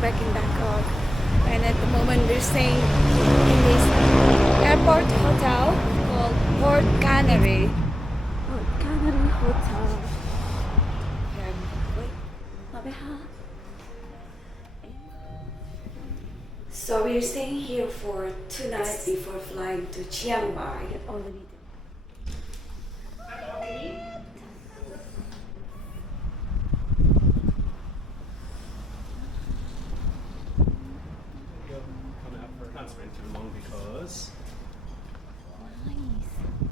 back in Bangkok, and at the moment we're staying in this airport hotel called Port Canary. Port Canary Hotel. Yeah. Wait, มาไปหา So we're staying here for 2 nights before flying to Chiang Mai. Already. Coming up for can't spend too long because Nice.